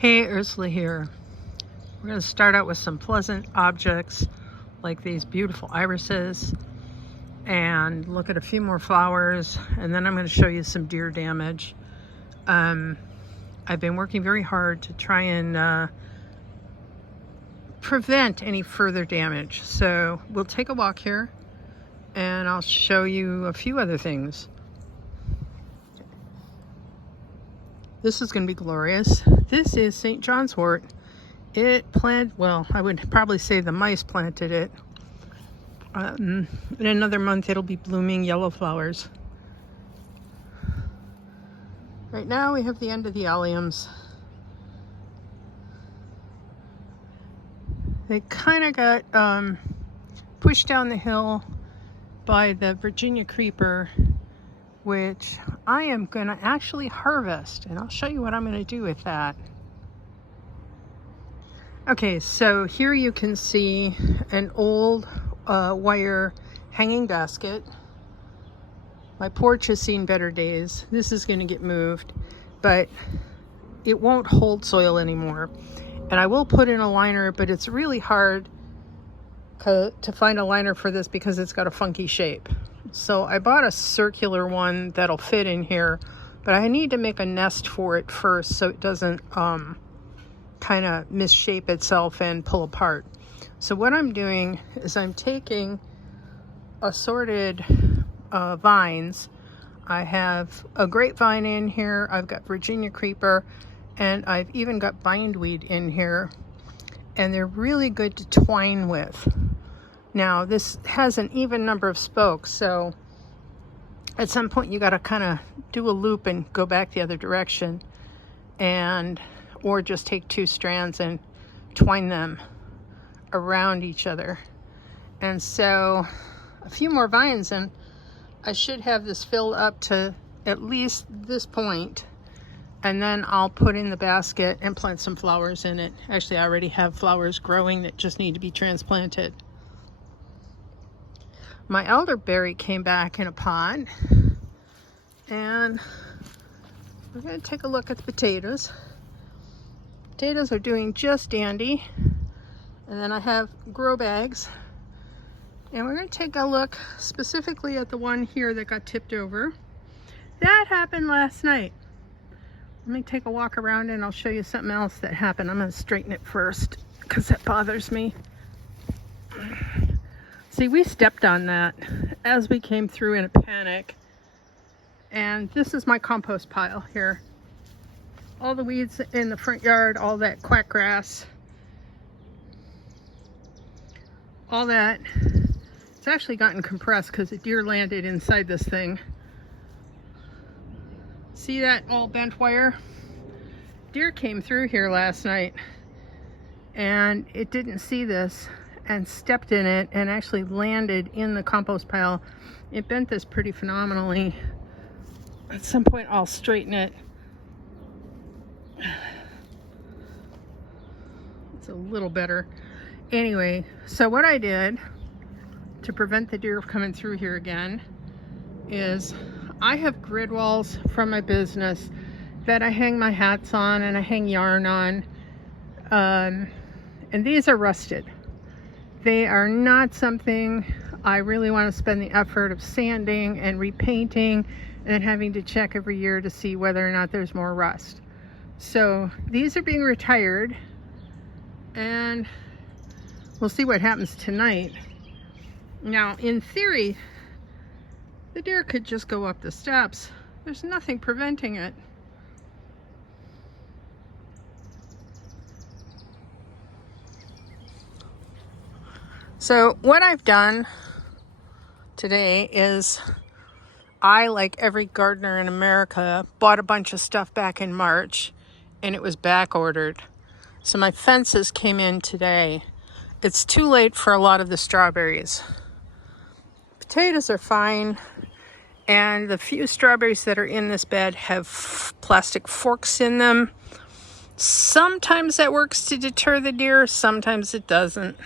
Hey, Ursula here. We're going to start out with some pleasant objects like these beautiful irises and look at a few more flowers, and then I'm going to show you some deer damage. I've been working very hard to try and prevent any further damage. So we'll take a walk here and I'll show you a few other things. This is going to be glorious. This is St. John's wort. It planted, well, I would probably say the mice planted it. In another month it'll be blooming yellow flowers. Right now we have the end of the alliums. They kind of got pushed down the hill by the Virginia creeper, which I am going to actually harvest, and I'll show you what I'm going to do with that. Okay, so here you can see an old wire hanging basket. My porch has seen better days. This is going to get moved, but it won't hold soil anymore. And I will put in a liner, but it's really hard to find a liner for this because it's got a funky shape. So I bought a circular one that'll fit in here, but I need to make a nest for it first so it doesn't kind of misshape itself and pull apart. So what I'm doing is I'm taking assorted vines. I have a grapevine in here, I've got Virginia creeper, and I've even got bindweed in here, and they're really good to twine with. Now this has an even number of spokes, so at some point you got to kind of do a loop and go back the other direction, or just take two strands and twine them around each other. And so a few more vines and I should have this filled up to at least this point, and then I'll put in the basket and plant some flowers in it. Actually, I already have flowers growing that just need to be transplanted. My elderberry came back in a pot, and we're going to take a look at the potatoes. Potatoes are doing just dandy. And then I have grow bags, and we're going to take a look specifically at the one here that got tipped over. That happened last night. Let me take a walk around and I'll show you something else that happened. I'm going to straighten it first because that bothers me. See, we stepped on that as we came through in a panic. And this is my compost pile here. All the weeds in the front yard, all that quack grass, all that. It's actually gotten compressed because a deer landed inside this thing. See that all bent wire? Deer came through here last night and it didn't see this and stepped in it and actually landed in the compost pile. It bent this pretty phenomenally. At some point I'll straighten it. It's a little better. Anyway, so what I did to prevent the deer coming through here again is I have grid walls from my business that I hang my hats on and I hang yarn on, and these are rusted. They are not something I really want to spend the effort of sanding and repainting and having to check every year to see whether or not there's more rust. So these are being retired, and we'll see what happens tonight. Now, in theory, the deer could just go up the steps. There's nothing preventing it. So what I've done today is I, like every gardener in America, bought a bunch of stuff back in March, and it was back ordered. So my fences came in today. It's too late for a lot of the strawberries. Potatoes are fine, and the few strawberries that are in this bed have plastic forks in them. Sometimes that works to deter the deer, sometimes it doesn't.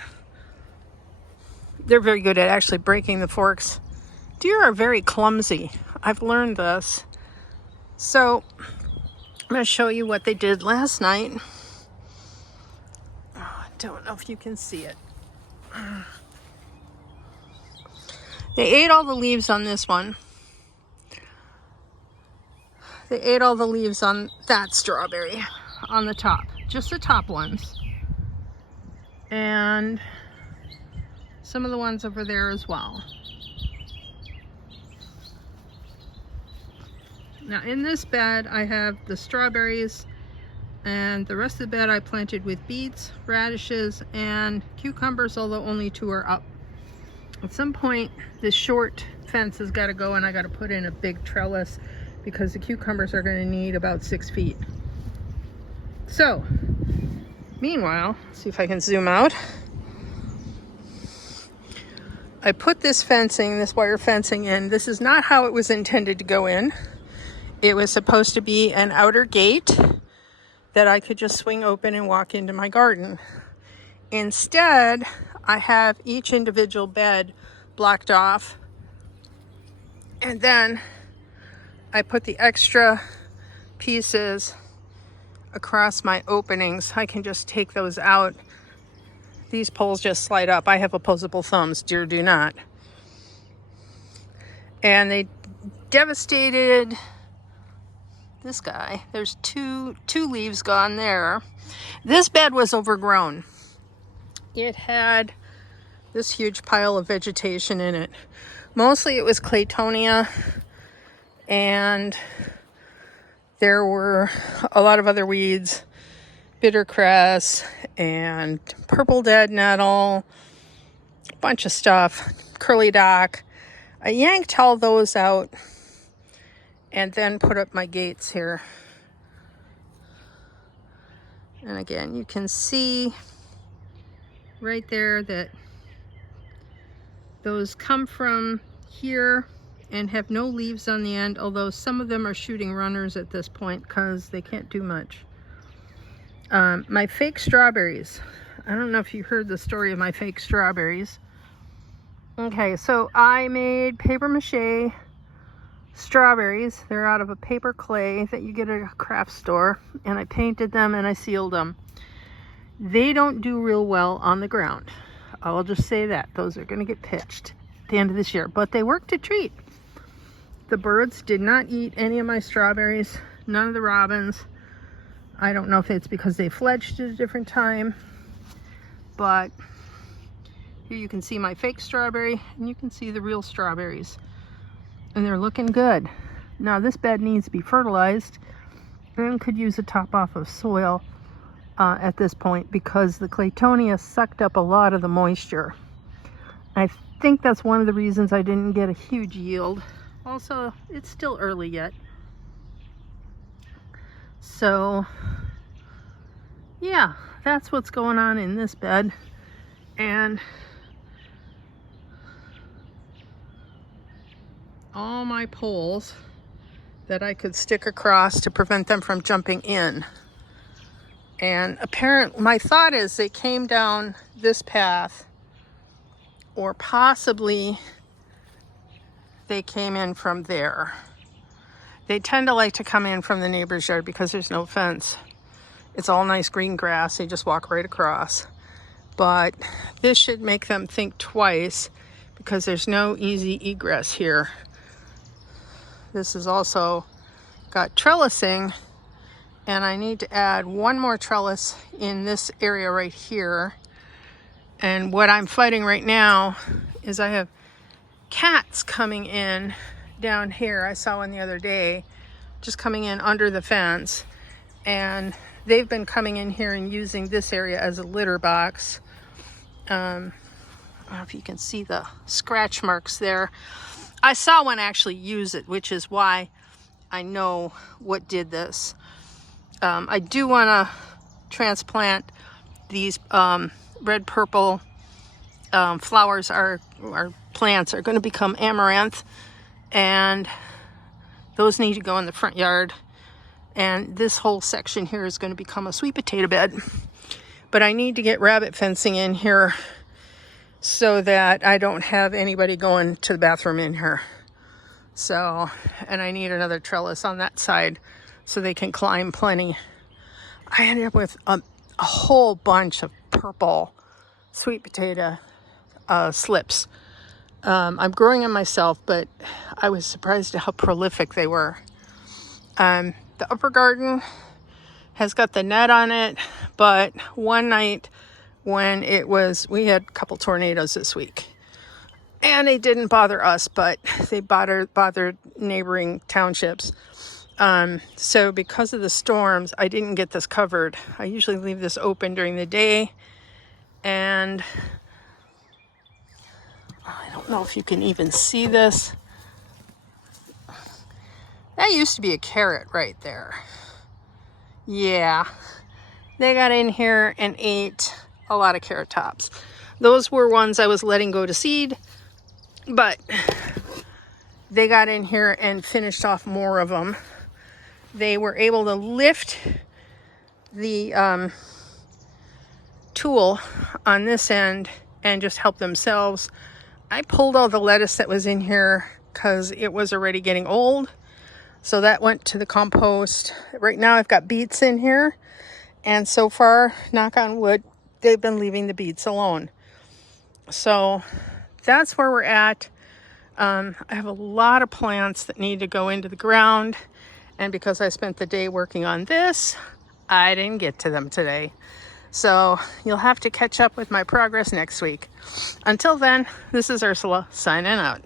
They're very good at actually breaking the forks. Deer are very clumsy. I've learned this. So I'm going to show you what they did last night. don't know if you can see it. They ate all the leaves on this one. They ate all the leaves on that strawberry on the top, just the top ones. And some of the ones over there as well. Now in this bed I have the strawberries, and the rest of the bed I planted with beets, radishes, and cucumbers, although only 2 are up. At some point this short fence has got to go, and I got to put in a big trellis because the cucumbers are going to need about 6 feet. So meanwhile, see if I can zoom out. I put this fencing, this wire fencing in. This is not how it was intended to go in. It was supposed to be an outer gate that I could just swing open and walk into my garden. Instead, I have each individual bed blocked off, and then I put the extra pieces across my openings. I can just take those out. These poles just slide up. I have opposable thumbs, deer do not. And they devastated this guy. There's two leaves gone there. This bed was overgrown. It had this huge pile of vegetation in it. Mostly it was Claytonia, and there were a lot of other weeds, bittercress and purple dead nettle, a bunch of stuff, curly dock. I yanked all those out and then put up my gates here. And again, you can see right there that those come from here and have no leaves on the end, although some of them are shooting runners at this point because they can't do much. My fake strawberries. I don't know if you heard the story of my fake strawberries. Okay, so I made paper mache strawberries. They're out of a paper clay that you get at a craft store, and I painted them and I sealed them. They don't do real well on the ground. I'll just say that. Those are going to get pitched at the end of this year, but they worked a treat. The birds did not eat any of my strawberries, none of the robins. I don't know if it's because they fledged at a different time, but here you can see my fake strawberry and you can see the real strawberries, and they're looking good. Now this bed needs to be fertilized and could use a top off of soil at this point because the Claytonia sucked up a lot of the moisture. I think that's one of the reasons I didn't get a huge yield. Also, it's still early yet. So yeah, that's what's going on in this bed. And all my poles that I could stick across to prevent them from jumping in. And apparently, my thought is they came down this path, or possibly they came in from there. They tend to like to come in from the neighbor's yard because there's no fence. It's all nice green grass. They just walk right across. But this should make them think twice because there's no easy egress here. This is also got trellising, and I need to add one more trellis in this area right here. And what I'm fighting right now is I have cats coming in down here. I saw one the other day just coming in under the fence, and they've been coming in here and using this area as a litter box. I don't know if you can see the scratch marks there. I saw one actually use it, which is why I know what did this. I do want to transplant these red purple flowers. Our plants are going to become amaranth, and those need to go in the front yard. And this whole section here is going to become a sweet potato bed. But I need to get rabbit fencing in here so that I don't have anybody going to the bathroom in here. So, and I need another trellis on that side so they can climb plenty. I ended up with a whole bunch of purple sweet potato slips. I'm growing them myself, but I was surprised at how prolific they were. The upper garden has got the net on it, but one night when we had a couple tornadoes this week, and they didn't bother us, but they bothered neighboring townships. So because of the storms, I didn't get this covered. I usually leave this open during the day, and I don't know if you can even see this. That used to be a carrot right there. Yeah, they got in here and ate a lot of carrot tops. Those were ones I was letting go to seed, but they got in here and finished off more of them. They were able to lift the tool on this end and just help themselves. I pulled all the lettuce that was in here because it was already getting old. So that went to the compost. Right now I've got beets in here. And so far, knock on wood, they've been leaving the beets alone. So that's where we're at. I have a lot of plants that need to go into the ground. And because I spent the day working on this, I didn't get to them today. So you'll have to catch up with my progress next week. Until then, this is Ursula signing out.